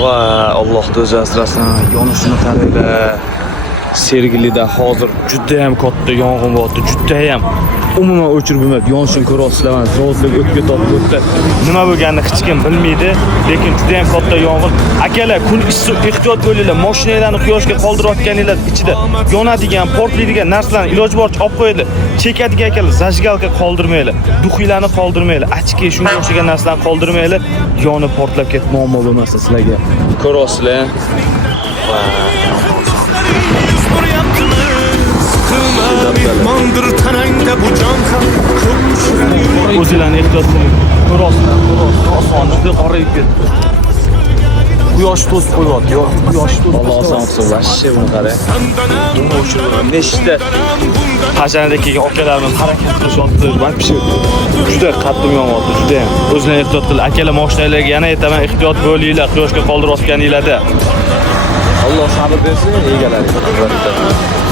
Va Allohning o'zi asrasin. Yonishini qaranglar. Sergelida hozir juda ham katta yong'in bo'lyapti. Juda ham umuman o'chirib bo'lmaydi. Yonishini ko'ryapsizlar, zozlik o'tga tortib. Nima bo'lganini hech kim bilmaydi, lekin juda ham katta yong'in. Akalar, kun issiq ehtiyot bo'linglar. Mashinalarni quyoshga qoldirayotganinglar ichida yonadigan, portlaydigan narsalarni iloji boricha olib qo'yinglar. Chekadigan akalar, zajgalka qoldirmanglar. Duxiylarni qoldirmanglar. Achki shunga o'xshagan narsalarni qoldirmanglar. Yonib portlab ketib muammo bo'lmasa sizlarga. Ko'rasizlar. Mandır tanangda bu can ham o'zinglarni ehtiyot qiling. Ko'rasizlar, osmonni qorayib ketdi. Quyosh to'sib qo'yapti. Yo'q, quyosh to'sib. Alloh oson qilsin. Vashshe buni qarang. Nechta hajaradagi kelgan akalarimiz harakat qilishyapti. Vaqti juda qattiq yonyapti, juda ham. O'zinglarni ehtiyot qiling. Akalar, mashinalarga yana aytaman, ehtiyot bo'linglar, quyoshga qoldirayotganinglarda. Alloh sabr bersin, egalariga.